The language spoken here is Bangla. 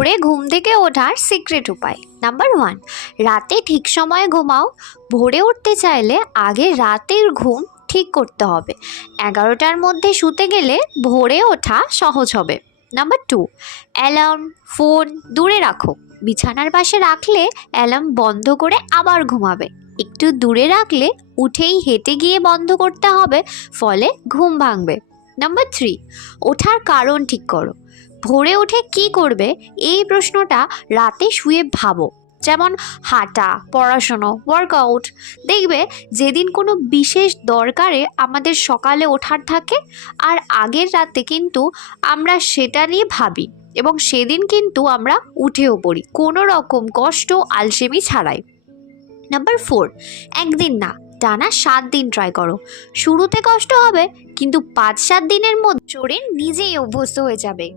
ভোরে ঘুম থেকে ওঠার সিক্রেট উপায়। নাম্বার 1, রাতে ঠিক সময়ে ঘুমাও। ভোরে উঠতে চাইলে আগে রাতের ঘুম ঠিক করতে হবে। 11টার মধ্যে শুতে গেলে ভোরে ওঠা সহজ হবে। নাম্বার 2, অ্যালার্ম, ফোন দূরে রাখো। বিছানার পাশে রাখলে অ্যালার্ম বন্ধ করে আবার ঘুমাবে। একটু দূরে রাখলে উঠেই হেঁটে গিয়ে বন্ধ করতে হবে, ফলে ঘুম ভাঙবে। নাম্বার 3, ওঠার কারণ ঠিক করো। ভোরে উঠে কি করবে এই প্রশ্নটা রাতে শুয়ে ভাবো। যেমন হাঁটা, পড়াশুনো, ওয়ার্কআউট। দেখবে যেদিন কোনো বিশেষ দরকারে আমাদের সকালে ওঠার থাকে আর আগের রাতে কিন্তু আমরা সেটা নিয়ে ভাবি এবং সেদিন কিন্তু আমরা উঠেও পড়ি কোনো রকম কষ্ট আলসেমি ছাড়াই। নাম্বার 4, একদিন না, টানা 7 দিন ট্রাই করো। শুরুতে কষ্ট হবে, কিন্তু 5-7 দিনের মধ্যে শরীর নিজেই অভ্যস্ত হয়ে যাবে।